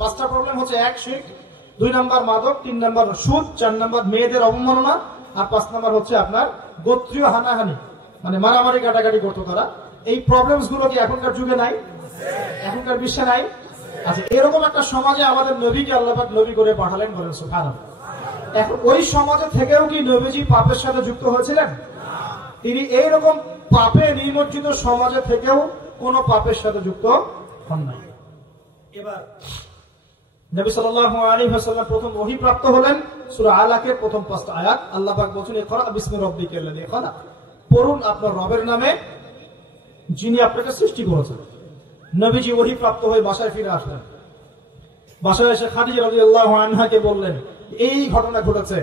পাঁচটা প্রবলেম হচ্ছে: 1 শিরক, 2 নাম্বার মাদক, 3 নাম্বার সুদ, 4 নাম্বার মেয়েদের অবমাননা, আর 5 নাম্বার হচ্ছে আপনার গোত্রীয় হানাহানি, মানে মারামারি কাটাকাটি করতো তারা। এই প্রবলেমস গুলো কি এখনকার যুগে নাই? এখনকার বিশ্বে নাই? আচ্ছা, এরকম একটা সমাজে আমাদের নবীকে আল্লাহ পাক নবী করে পাঠালেন, বলেন সুবহানাল্লাহ। এখন ওই সমাজে থেকেও কি নবীজি পাপের সাথে যুক্ত হয়েছিলেন? তিনি এইরকম পাপে নিমজ্জিত সমাজে থেকেও কোন পাপের সাথে যুক্ত হন নাই। এবার নবী সাল্লাল্লাহু আলাইহি ওয়াসাল্লাম প্রথম ওহী প্রাপ্ত হলেন সূরা আলাকের প্রথম 5টা আয়াত। আল্লাহ পাক বলেন, ইকরা বিসমি রাব্বিকাল্লাযী খালাক, পড়ুন আপনার রবের নামে যিনি আপনাকে সৃষ্টি করেছেন। নবীজি ওহী প্রাপ্ত হয়ে বাসায় ফিরে আসলেন। বাসায় এসে খাদিজা রাদিয়াল্লাহু আনহাকে বললেন, এই ঘটনা ঘটেছে,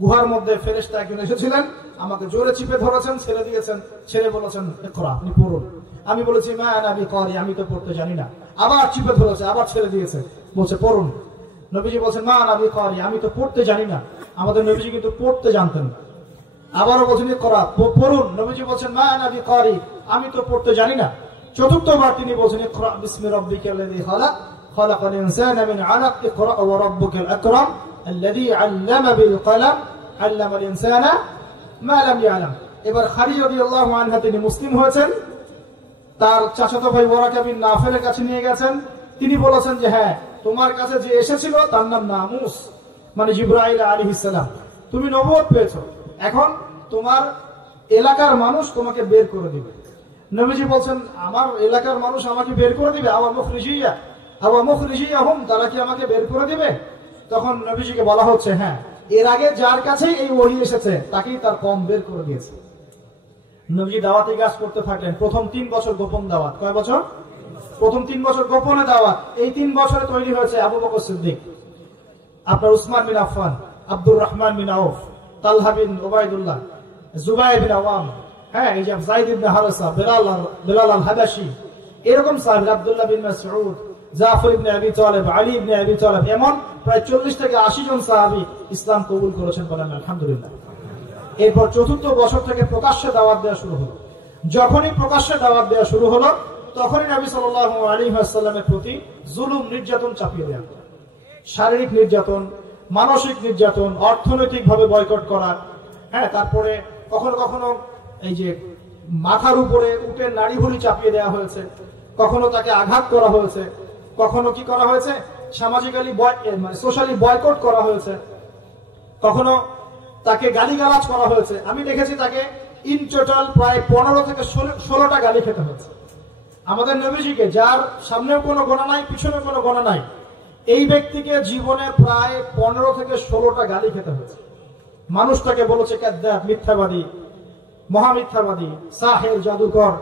গুহার মধ্যে ফেরেশতা একজন এসেছিলেন, আমাকে জোরে চিপে ধরেছেন, ছেড়ে দিয়েছেন, ছেড়ে বলেছেন ইকরা, আপনি পড়ুন। আমি বলেছি মা আনা বিকারি, আমি তো পড়তে জানি না। আবার চিপে ধরেছে, আবার ছেড়ে দিয়েছে, বলছে পড়ুন। নবীজি বলছেন মা আনা বিকারি, আমি তো পড়তে জানি না। আমাদের নবীজি কিন্তু পড়তে জানতেন। আবারও বলছেন ইকরা, পড়ুন। নবীজি বলছেন মা আনা বিকারি, আমি তো পড়তে জানি না। চতুর্থবার তিনি বলছেন ইকরা বিসমি রাব্বিকাল্লাযী খালাক, খালাকাল ইনসানা মিন আলাক, ইকরা ওয়া রাব্বুকাল আকরাম আল্লাযী আল্লামা বিল কলম আল্লামাল ইনসানা মা লাম ইয়ালাম। এবার খাদিজা রাদিয়াল্লাহু আনহা তিনি মুসলিম হয়েছেন। তার চাচাতো ভাই ওয়ারাকা বিন নাফেলের কাছে নিয়ে গেছেন। তিনি বলেছেন যে হ্যাঁ, তোমার কাছে যে এসেছিল তার নাম নামুস, মানে জিবরাইল আলাইহিস সালাম। তুমি নবুয়ত পেয়েছো, এখন তোমার এলাকার মানুষ তোমাকে বের করে দিবে। নবীজি বলছেন আমার এলাকার মানুষ আমাকে বের করে দিবে? আওয়া মুখরিজিয়াহুম, তারা কি আমাকে বের করে দিবে? তখন নবীজিকে বলা হচ্ছে হ্যাঁ, এর আগে যার কাছে এই ওহী এসেছে তাকেই তার কম বের করে দিয়েছে। নবীজি দাওয়াতি কাজ করতে থাকলেন। প্রথম 3 বছর গোপন দাওয়াত। কয় বছর? প্রথম 3 বছর গোপনে দাওয়াত। এই 3 বছরে তৈরি হয়েছে আবু বকর সিদ্দিক, আপনার উসমান বিন আফফান, আব্দুর রহমান বিন আউফ, তালহা বিন উবাইদুল্লাহ, জুবাইর বিন আওয়াম, হ্যাঁ, এই যে যায়েদ ইবনে হারেসা, বিলাল আল হাবাশি, এরকম সাহাবী, আব্দুল্লাহ বিন মাসউদ, জাফর ইবনে আবি তালেব, আলী ইবনে আবি তালেব, এমন প্রায় 40 থেকে 80 জন সাহাবী ইসলাম কবুল করেছেন, বলেন আলহামদুলিল্লাহ। এরপর 4র্থ বছর থেকে প্রকাশ্যে দাওয়াত দেওয়া শুরু হলো। যখনই প্রকাশ্যে দাওয়াত দেওয়া শুরু হলো, তখনই নবী সাল্লাল্লাহু আলাইহি ওয়াসাল্লামের প্রতি জুলুম, নির্যাতন চাপিয়ে দেওয়া, শারীরিক নির্যাতন, মানসিক নির্যাতন, অর্থনৈতিকভাবে বয়কট করা, হ্যাঁ, তারপরে কখনো কখনো এই যে মাথার উপরে উটের নাড়িভুঁড়ি চাপিয়ে দেওয়া হয়েছে, কখনো তাকে আঘাত করা হয়েছে, কখনো কি করা হয়েছে সামাজিক্যালি মানে সোশ্যালি বয়কট করা হয়েছে, কখনো তাকে গালিগালাজ করা হয়েছে। আমি দেখেছি তাকে ইন টোটাল প্রায় 15 থেকে 16টা গালি খেতে হয়েছে। আমাদের নবীজিকে, যার সামনেও কোনো গোনা নাই, পিছনে কোনো গোনা নাই, এই ব্যক্তিকে জীবনে প্রায় 15 থেকে 16টা গালি খেতে হয়েছে। মানুষ তাকে বলেছে কাযযাব, মিথ্যাবাদী, মহামিথ্যাবাদী, সাহির, জাদুকর,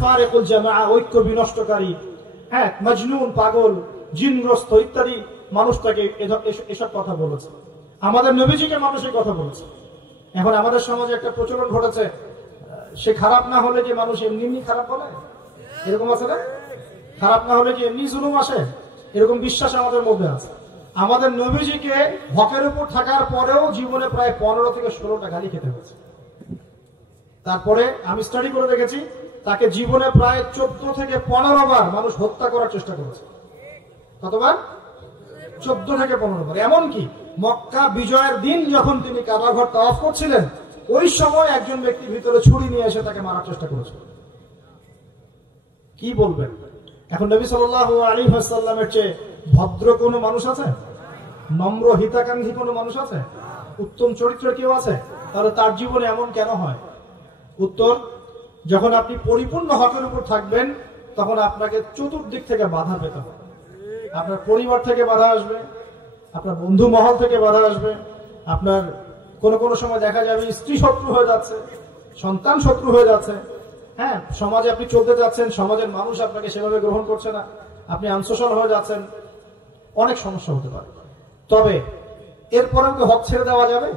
ফারিকুল জামাআ, ঐক্য বিনষ্টকারী, হ্যাঁ, মজনুন, পাগল, জিনগ্রস্ত ইত্যাদি মানুষ তাকে এসব কথা বলেছে। আমাদের নবীজিকে মানুষের কথা বলেছে। এখন আমাদের সমাজে একটা প্রচলন ঘটেছে, সে খারাপ না হলে যে মানুষ এমনি খারাপ বলে, এরকম আছে না? খারাপ না হলে কি এমনি জুলুম আসে, এরকম বিশ্বাস আমাদের মধ্যে আছে। আমাদের নবীজিকে হকের উপর থাকার পরেও জীবনে প্রায় 15 থেকে 16টা গালি খেতে হয়েছে। তারপরে আমি স্টাডি করে দেখেছি, তাকে জীবনে প্রায় 14 থেকে 15 বার মানুষ হত্যা করার চেষ্টা করেছে। কতবার? 14 থেকে 15 বার। এমনকি মক্কা বিজয়ের দিন যখন তিনি কাবাঘর তাওয়াফ করছিলেন, ওই সময় একজন ব্যক্তি ভিতরে ছুরি নিয়ে এসে তাকে মারার চেষ্টা করেছিল। কি বলবেন? এখন নবী সাল্লাল্লাহু আলাইহি ওয়াসাল্লামের চেয়ে ভদ্র কোনো মানুষ আছে? নম্র হিতাকাঙ্ক্ষী কোনো মানুষ আছে? উত্তম চরিত্রের কেউ আছে? তাহলে তার জীবনে এমন কেন হয়? উত্তর, যখন আপনি পরিপূর্ণ হকের উপর থাকবেন, তখন আপনাকে চতুর্দিক থেকে বাধা পেতে হবে। আপনার পরিবার থেকে বাধা আসবে, আপনার বন্ধু মহল থেকে বাধা আসবে, আপনার কোনো সময় দেখা যাবে স্ত্রী শত্রু হয়ে যাচ্ছে, সন্তান শত্রু হয়ে যাচ্ছে, হ্যাঁ, সমাজে আপনি চলতে যাচ্ছেন, সমাজের মানুষ আপনাকে সেভাবে গ্রহণ করছে না, আপনি আনসোশ্যাল হয়ে যাচ্ছেন, অনেক সমস্যা হতে পারে। তবে এরপরেও কি হক ছেড়ে দেওয়া যাবে?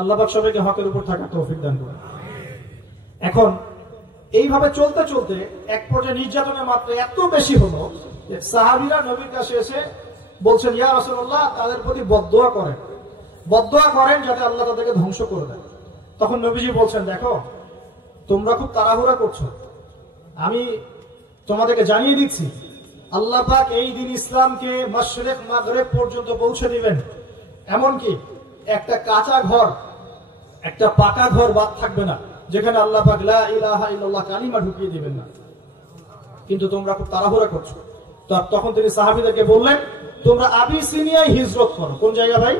আল্লাহ পাক সবাইকে হকের উপর থাকার তৌফিক দান করুন। এখন এইভাবে চলতে চলতে এক পর্যায়ে নির্যাতনের মাত্রা এত বেশি হলো যে সাহাবীরা নবীর কাছে এসে বলছেন, ইয়া রাসূলুল্লাহ, তাদের প্রতি বদদোয়া করেন যাতে আল্লাহ তাদেরকে ধ্বংস করে দেয়। তখন নবীজি বলছেন, দেখো, তোমরা খুব তাড়াহুড়া করছো, আমি তোমাদেরকে জানিয়ে দিচ্ছি আল্লাহ পাক এই দিন ইসলামকে মাশরিক মাগরিব পর্যন্ত পৌঁছে দিবেন। এমনকি একটা কাঁচা ঘর, একটা পাকা ঘর বাদ থাকবে না যেখানে আল্লাহ পাক লা ইলাহা ইল্লাল্লাহ কালিমা ঢুকিয়ে দিবেন না। কিন্তু তোমরা খুব তাড়াহুড়া করছো। তো তখন তিনি সাহাবীদেরকে বললেন, তোমরা আবিসিনিয়ায় হিজরত করো। কোন জায়গা ভাই?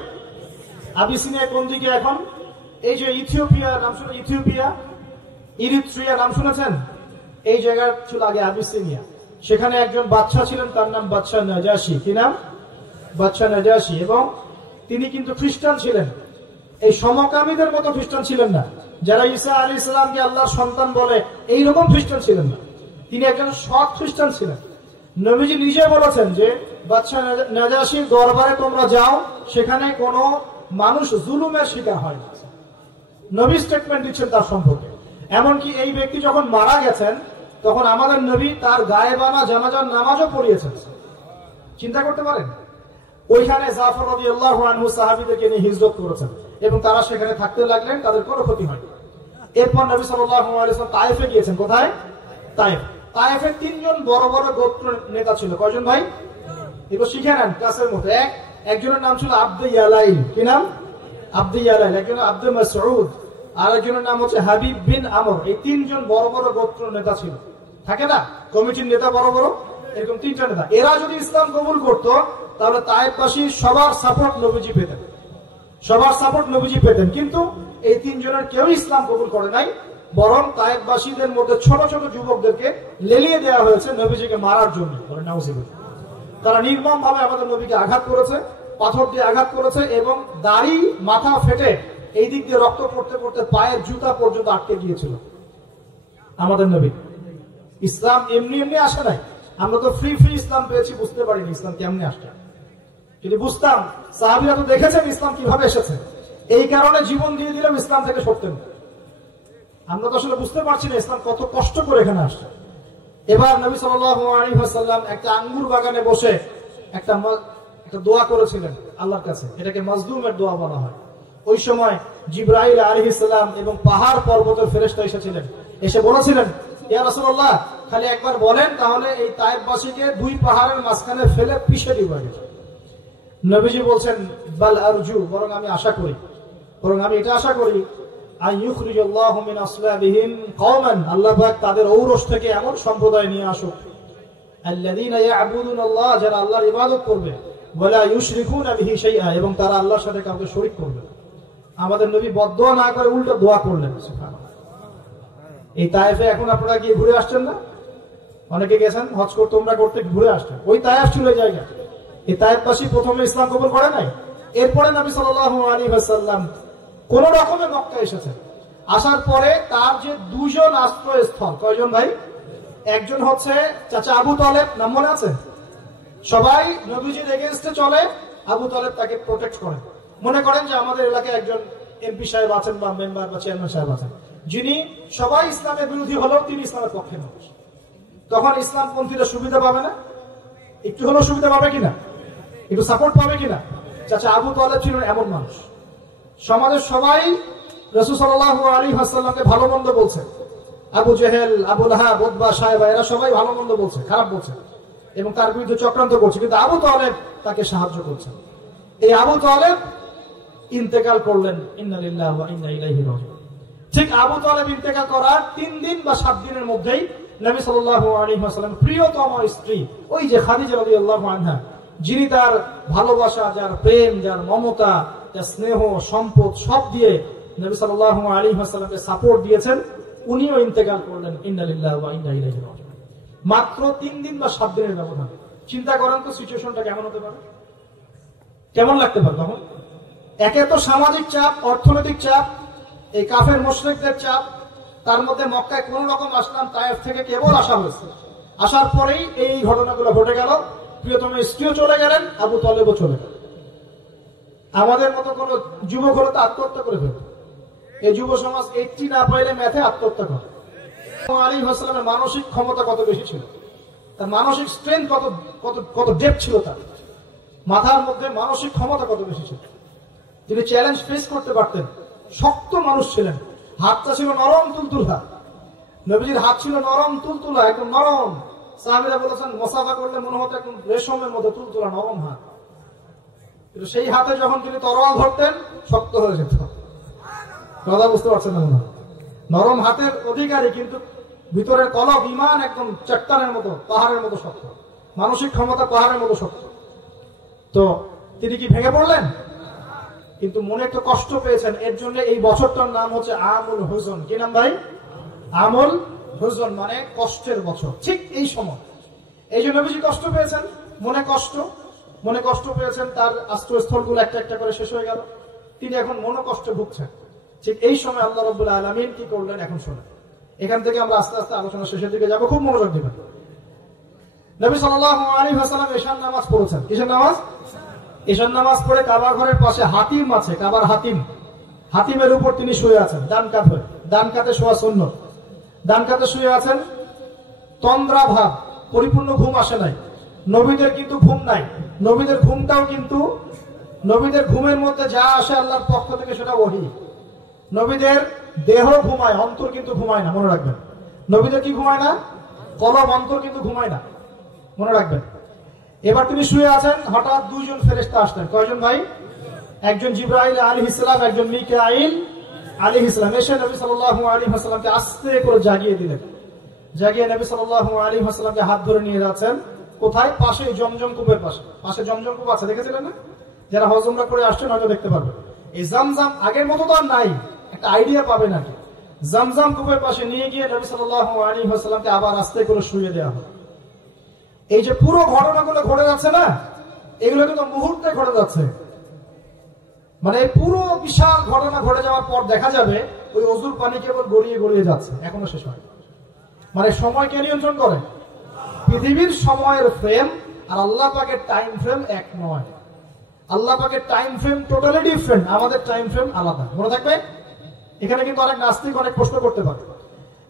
আবিসিনিয়া কোন দিকে এখন? এই যে ইথিওপিয়া নাম শুনে, ইথিওপিয়া, ইরিত্রিয়া নাম শুনেছেন? এই জায়গা ছিল আগে আবিসিনিয়া। সেখানে একজন বাদশা ছিলেন, তার নাম বাদশা নাজাশী। কি নাম? বাদশা নাজাশী। এবং তিনি কিন্তু খ্রিস্টান ছিলেন। এই সমকামীদের মতো খ্রিস্টান ছিলেন না, যারা ঈসা আলাইহিস সালামকে আল্লাহর সন্তান বলে এইরকম খ্রিস্টান ছিলেন না। তিনি একজন সৎ খ্রিস্টান ছিলেন। নবীজি নিজে বলেছেন যে বাদশা নাজাশীর দরবারে তোমরা যাও, সেখানে কোনো মানুষ জুলুমের শিকার হয় না। নবী স্টেটমেন্ট দিচ্ছেন তার সম্পর্কে। এমনকি এই ব্যক্তি যখন মারা গেছেন, তখন আমাদের নবী তার গায়েবানা জানাজার নামাজও পড়িয়েছেন। চিন্তা করতে পারেন? ওইখানে জাফর রাদিয়াল্লাহু আনহু সাহাবীদেরকে নিয়ে হিজরত করেছেন এবং তারা সেখানে থাকতে লাগলেন, তাদের কোনো ক্ষতি হয়নি। এরপর নবী সাল্লাল্লাহু আলাইহি ওয়াসাল্লাম তায়েফে গিয়েছেন। কোথায়? তায়েফ। তায়েফের তিনজন বড় বড় গোত্র নেতা ছিল। কয়জন ভাই? এগুলো শিখে নেন ক্লাসের মধ্যে। একজনের নাম ছিল আব্দে ইয়ালাইল। কি নাম? আব্দে ইয়ালাইল। একজনের আব্দে মাসউদ, আর একজনের নাম হচ্ছে হাবিব বিন আমর। এই তিনজন বড় বড় গোত্র নেতা ছিল। থাকে না কমিটির নেতা বড় বড়, এরকম তিনটা নেতা। এরা যদি ইসলাম কবুল করতো তাহলে তায়েফবাসী সবার সাপোর্ট নবীজি পেতেন, সবার সাপোর্ট নবীজি পেতেন। কিন্তু এই তিনজনের কেউ ইসলাম কবুল করে নাই, বরং তায়েফবাসীদের মধ্যে ছোট ছোট যুবকদেরকে লেলিয়ে দেওয়া হয়েছে নবীজিকে মারার জন্য। তারা নির্মম ভাবে আমাদের নবীকে আঘাত করেছে, পাথর দিয়ে আঘাত করেছে এবং দাড়ি মাথা ফেটে এই দিক দিয়ে রক্ত পড়তে পড়তে পায়ের জুতা পর্যন্ত আটকে গিয়েছিল। আমাদের নবী ইসলাম এমনি এমনি আসে নাই। আমরা তো ফ্রি ফ্রি ইসলাম পেয়েছি, বুঝতে পারিনি ইসলাম কেমনে আসছে। যদি বুঝতাম, সাহাবীরা তো দেখেছেন ইসলাম কিভাবে এসেছে, এই কারণে জীবন দিয়ে দিলেও ইসলাম থেকে সরতেন। আমরা তো আসলে বুঝতে পারছি না ইসলাম কত কষ্ট করে এখানে আসছে। এবার নবী সাল্লাল্লাহু আলাইহি ওয়াসাল্লাম একটা আঙ্গুর বাগানে বসে একটা দোয়া করেছিলেন আল্লাহর কাছে। এটাকে মাজলুমের দোয়া বলা হয়। ওই সময় জিবরাইল আলাইহিস সালাম এবং পাহাড় পর্বতের ফেরেশতা এসেছিলেন, এসে বলেছিলেন, ইয়া রাসূলুল্লাহ, খালি একবার বলেন তাহলে এই তায়েফবাসীকে দুই পাহাড়ের মাঝখানে ফেলে পিষে দিব। নবীজি বলছেন, বাল আরজু, বরং আমি আশা করি, বরং আমি এটা আশা করি, আইয়ুখরিজাল্লাহু মিন আসলাবিহিম কওমান, আল্লাহ পাক তাদের ঔরস থেকে এমন সম্প্রদায় নিয়ে আসুক, আল্লাযীনা ইয়াবুদুনাল্লাহ, যারা আল্লাহর ইবাদত করবে, ওয়ালা ইউশরিকুনা বিহি শাইআ, এবং তারা আল্লাহর সাথে কাউকে শরীক করবে। আমাদের নবী বদদোয়া না করে উল্টো দোয়া করলেন। সুবহানাল্লাহ। এই তায়েফে এখন আপনারা গিয়ে ঘুরে আসছেন না? অনেকে গেছেন হজ করতে, তোমরা করতে ঘুরে আসছেন। ওই তায়েফ ছিল জায়গা। এই তায়েফবাসী প্রথমে ইসলাম কবুল করে নাই। এরপরে নবী সাল্লাল্লাহু আলাইহি ওয়াসাল্লাম কোন রকমে মক্কা এসেছেন। আসার পরে তার যে দুজন আশ্রয়স্থল, কয়জন ভাই? একজন হচ্ছে চাচা আবু তালেব, নাম মনে আছে? সবাই নবীজির এগেইনস্টে চলে, আবু তালেব তাকে প্রোটেক্ট করেন। মনে করেন যে আমাদের এলাকায় একজন এমপি সাহেব আছেন বা মেম্বার বা চেয়ারম্যান সাহেব আছেন, যিনি সবাই ইসলামের বিরোধী হলেও তিনি ইসলামের পক্ষে মানুষ। তখন ইসলামপন্থীরা সুবিধা পাবে না? একটু হলেও সুবিধা পাবে কিনা? একটু সাপোর্ট পাবে কিনা? চাচা আবু তালেব ছিলেন এমন মানুষ। সমাজের সবাই রাসূল সাল্লাল্লাহু আলাইহি ওয়াসাল্লামকে ভালো মন্দ বলছে। আবু জেহেল, আবু লাহাব, উতবা, সায়বা, এরা সবাই ভালো মন্দ বলছে, খারাপ বলছে এবং তার বিরুদ্ধে চক্রান্ত করছে। কিন্তু আবু তালেব তাকে সাহায্য করছে। এই আবু তালেব ইন্তেকাল করলেন। ইন্না লিল্লাহি ওয়া ইন্না ইলাইহি রাজিউন। ঠিক আবু তালেব ইন্তেকাল করার 3 দিন বা 7 দিনের মধ্যেই নবী সাল্লাল্লাহু আলাইহি ওয়াসাল্লাম প্রিয়তম স্ত্রী, ওই যে খাদিজা রাদিয়াল্লাহু আনহা, যিনি তার ভালোবাসা, যার প্রেম, যার মমতা, যার স্নেহ, সম্পদ সব দিয়ে নবী সাল্লাল্লাহু আলাইহি ওয়াসাল্লামকে সাপোর্ট দিয়েছেন, উনিও ইন্তেকাল করলেন। ইন্না লিল্লাহি ওয়া ইন্না ইলাইহি রাজিউন। মাত্র 3 দিন বা 7 দিনের ব্যবধান। চিন্তা করেন তো সিচুয়েশনটা কেমন হতে পারে, কেমন লাগতে পারে তখন? একে তো সামাজিক চাপ, অর্থনৈতিক চাপ, এই কাফের মুশরিকদের চাপ, তার মধ্যে মক্কায় কোন রকম আসলাম, তায়েফ থেকে কেবল আসা হয়েছে। আসার পরেই এই ঘটনাগুলো ঘটে গেল। প্রিয়তম স্ত্রীও চলে গেলেন, আবু তালেবও চলে গেলেন। আমাদের মতো কোন যুবক হলে তো আত্মহত্যা করে ফেলত। এই যুব সমাজ 80 না পাইলে ম্যাথে আত্মহত্যা করে। আলাইহিস সালামের মানসিক ক্ষমতা কত বেশি ছিল, তার মানসিক স্ট্রেংথ কত কত কত ডেপথ ছিল, তার মাথার মধ্যে মানসিক ক্ষমতা কত বেশি ছিল। তিনি চ্যালেঞ্জ ফেস করতে পারতেন। শক্ত মানুষ ছিলেন, হাতটা ছিল নরম তুলতুলা। নবীজির হাত ছিল নরম তুলতুলা, একদম নরম, সাহাবীরা বলেছেন মুসাফা করলে মনে হতো একদম রেশমের মতো তুলতুলা নরম হাত, কিন্তু সেই হাতে যখন তিনি তরোয়াল ধরতেন শক্ত হয়ে যেত। কথা বুঝতে পারছেন না? নরম হাতের অধিকারী, কিন্তু ভিতরের কলব ঈমান একদম চট্টানের মতো, পাহাড়ের মতো শক্ত, মানসিক ক্ষমতা পাহাড়ের মতো শক্ত। তো তিনি কি ভেঙে পড়লেন? কিন্তু মনে একটু কষ্ট পেয়েছেন, এর জন্য এই বছরটার নাম হচ্ছে আমুল হুজন। কি নাম ভাই? আমুল হুজন, মানে কষ্টের বছর। ঠিক এই সময় এই জন্য নবীজি কষ্ট পেয়েছেন, মনে কষ্ট পেয়েছেন, তার আশ্রয়স্থলগুলো একটা একটা করে শেষ হয়ে গেল, তিনি এখন মনোকষ্টে ভুগছেন। ঠিক এই সময় আল্লাহ রাব্বুল আলামিন কি করলেন এখন শুনুন। এখান থেকে আমরা আস্তে আস্তে আলোচনা শেষের দিকে যাব, খুব মনোযোগ দিবেন। নবী সাল্লাল্লাহু আলাইহি ওয়াসাল্লাম এশার নামাজ পড়েছেন। কিসের নামাজ? এশার নামাজ পড়ে কাবা ঘরের পাশে হাতিম আছে, কাবার হাতিমের উপর তিনি শুয়ে আছেন, ডান কাতে শোয়া সুন্নত। ডান কাতে শুয়ে আছেন, তন্দ্রা ভাব, পরিপূর্ণ ঘুম আসে নাই। নবীদের কিন্তু ঘুম নাই, নবীদের ঘুমটাও কিন্তু, নবীদের ঘুমের মধ্যে যা আসে আল্লাহর পক্ষ থেকে সেটা ওহী। নবীদের দেহ ঘুমায়, অন্তর কিন্তু ঘুমায় না, মনে রাখবেন। নবীদের কি ঘুমায় না? কলব, অন্তর কিন্তু ঘুমায় না, মনে রাখবেন। এবার তিনি শুয়ে আছেন, হঠাৎ দুইজন ফেরেশতা আসলেন। কয়জন ভাই? একজন জিবরাইল আলাইহিস সালাম, একজন মিকাইল আলাইহিস সালাম। এসে নবী সাল্লাল্লাহু আলাইহি ওয়াসাল্লামকে আস্তে করে জাগিয়ে দিলেন। জাগিয়ে নবী সাল্লাল্লাহু আলাইহি ওয়াসাল্লামকে হাত ধরে নিয়ে যাচ্ছেন। কোথায়? পাশে জমজম কূপের পাশে জমজম কূপ আছে, দেখেছিলেন না? যারা হজ উমরা করে আসছেন হয়তো দেখতে পারবেন। এই জামজাম আগের মতো তো আর নাই, একটা আইডিয়া পাবেন নাকি। জামজাম কূপের পাশে নিয়ে গিয়ে নবী সাল্লাল্লাহু আলাইহি ওয়াসাল্লামকে আবার আস্তে করে শুয়ে দেওয়া হলো। এই যে পুরো ঘটনাগুলো ঘটে যাচ্ছে না, এগুলো কিন্তু মুহূর্তে ঘটে যাচ্ছে। মানে পুরো বিশাল ঘটনা ঘটে যাওয়ার পর দেখা যাবে ওই অজুর পানি কেবল গড়িয়ে যাচ্ছে, এখনো শেষ হয়। মানে সময়কে নিয়ন্ত্রণ করে পৃথিবীর সময়ের ফ্রেম আর আল্লাহ পাকের টাইম ফ্রেম এক নয়। আল্লাহ পাকের টাইম ফ্রেম টোটালি ডিফারেন্ট, আমাদের টাইম ফ্রেম আলাদা, মনে থাকবে। এখানে কিন্তু অনেক নাস্তিক অনেক প্রশ্ন করতে পারে।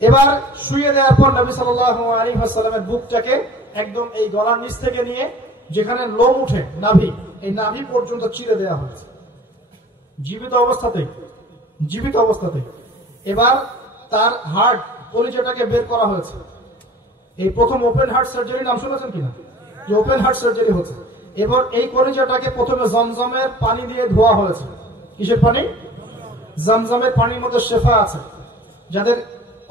এবার শুয়ে দেওয়ার পর নবী সাল্লাল্লাহু আলাইহি ওয়াসাল্লামের বুকটাকে একদম এই গলার নিচ থেকে নিয়ে যেখানে লোম উঠে নাভি, এই নাভি পর্যন্ত চিরে দেওয়া হয়েছে জীবিত অবস্থাতে। এবার তার হার্ট, কলিজাটাকে বের করা হয়েছে। এই প্রথম ওপেন হার্ট সার্জারি নাম শুনেছেন কিনা? যে ওপেন হার্ট সার্জারি হচ্ছে। এবার এই কলিজাটাকে প্রথমে জমজমের পানি দিয়ে ধোয়া হয়েছে। কিসের পানি? জমজমের পানির মধ্যে শেফা আছে। যাদের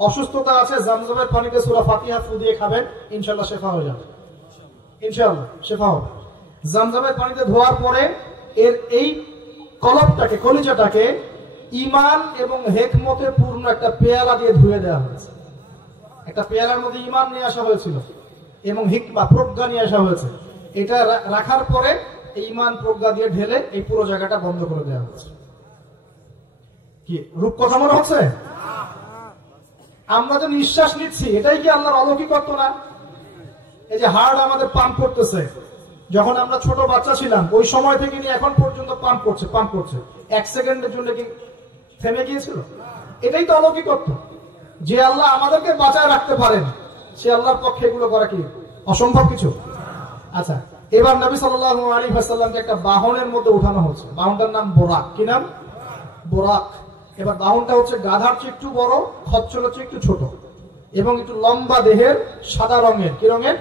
অসুস্থতা আছে জমজমের পানিতে সূরা ফাতিহা ফু দিয়ে খাবেন, ইনশাআল্লাহ শেফা হয়ে যাবে, ইনশাআল্লাহ শেফা হবে। জমজমের পানিতে ধোয়ার পরে এর এই কলবটাকে, কলিজাটাকে ঈমান এবং হিকমতে পূর্ণ একটা পেয়ালা দিয়ে ধুয়ে দেওয়া হয়েছে। একটা পেয়ালার মধ্যে ঈমান নিয়ে আসা হয়েছিল এবং হিকমা, প্রজ্ঞা নিয়ে আসা হয়েছে। এটা রাখার পরে এই ঈমান প্রজ্ঞা দিয়ে ঢেলে এই পুরো জায়গাটা বন্ধ করে দেওয়া হয়েছে। কি রূপ কথা মনে হচ্ছে? আমরা যে নিঃশ্বাস নিচ্ছি এটাই কি আল্লাহর অলৌকিকত্ব না? এই যে হার্ট আমাদের পাম্প করতেছে, যখন আমরা ছোট বাচ্চা ছিলাম ওই সময় থেকে নিয়ে এখন পর্যন্ত পাম্প করছে। 1 সেকেন্ডের জন্য কি থেমে গিয়েছিল? এটাই তো অলৌকিকত্ব। যে আল্লাহ আমাদেরকে বাঁচায় রাখতে পারেন, সে আল্লাহর পক্ষে এগুলো করা কি অসম্ভব কিছু? আচ্ছা, এবার নবী সাল্লাল্লাহু আলাইহি ওয়াসাল্লামকে একটা বাহনের মধ্যে উঠানো হচ্ছে। বাহনটার নাম বোরাক। কি নাম? বোরাক। এবার বাহনটা হচ্ছে গাধার চেয়ে একটু বড়, খচ্চরের চেয়ে একটু ছোট এবং একটু লম্বা দেহের, সাদা রঙের। কি রঙের?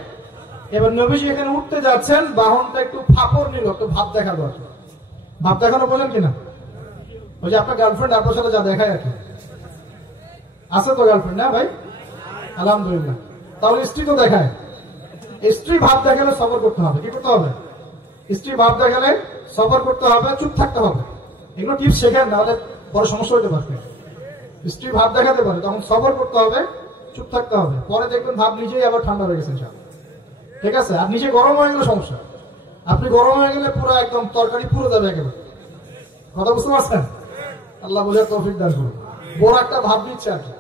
এবার নবীজি এখানে উঠতে যাচ্ছেন, বাহনটা একটু ফাপড় নিল, একটু ভাব দেখালো। ভাব দেখানো বলেন কিনা? ওই যে আপনার গার্লফ্রেন্ড আপনার সাথে যা দেখায় আর কি, আছে তো গার্লফ্রেন্ড না ভাই? আলহামদুলিল্লাহ। তাহলে স্ত্রী তো দেখায়। স্ত্রী ভাব দেখালে সবর করতে হবে। কি করতে হবে? স্ত্রী ভাব দেখালে সবর করতে হবে, চুপ থাকতে হবে। এগুলো টিপস শেখেন, নাহলে বড় সমস্যা হইতে পারবে। স্ত্রী ভাব দেখাতে পারে, তখন সবর করতে হবে, চুপ থাকতে হবে। পরে দেখবেন ভাব নিজেই আবার ঠান্ডা হয়ে গেছে, ঠিক আছে? আর নিজে গরম হয়ে গেলে সমস্যা। আপনি গরম হয়ে গেলে পুরো একদম তরকারি পুরো যাবে একেবারে। কথা বুঝতে পারছেন? আল্লাহ বোঝার তৌফিক দান করুন। বোরাকটা ভাব দিচ্ছে আর কি।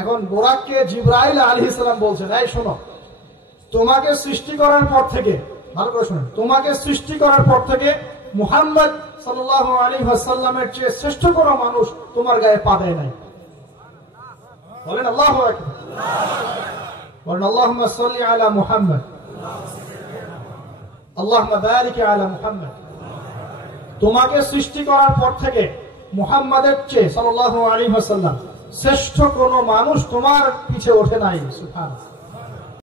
এখন বোরাককে জিবরাইল আলাইহিস সালাম বলছেন, এই শোনো, তোমাকে সৃষ্টি করার পর থেকে, ভালো করে শুনুন, তোমাকে সৃষ্টি করার পর থেকে মুহাম্মদ সাল্লাল্লাহু আলাইহি ওয়াসাল্লামের চেয়ে শ্রেষ্ঠ কোনো মানুষ তোমার গায়ে পা দেয় নাই। বলেন আল্লাহু আকবার। বলেন আল্লাহুম্মা সাল্লি আলা মুহাম্মদ, আল্লাহুম্মা বারিক আলা মুহাম্মদ। তোমাকে সৃষ্টি করার পর থেকে মুহাম্মাদের চেয়ে সাল্লাল্লাহু আলাইহি ওয়াসাল্লাম শ্রেষ্ঠ কোনো মানুষ তোমার পিছে ওঠে নাই। সুবহানাল্লাহ।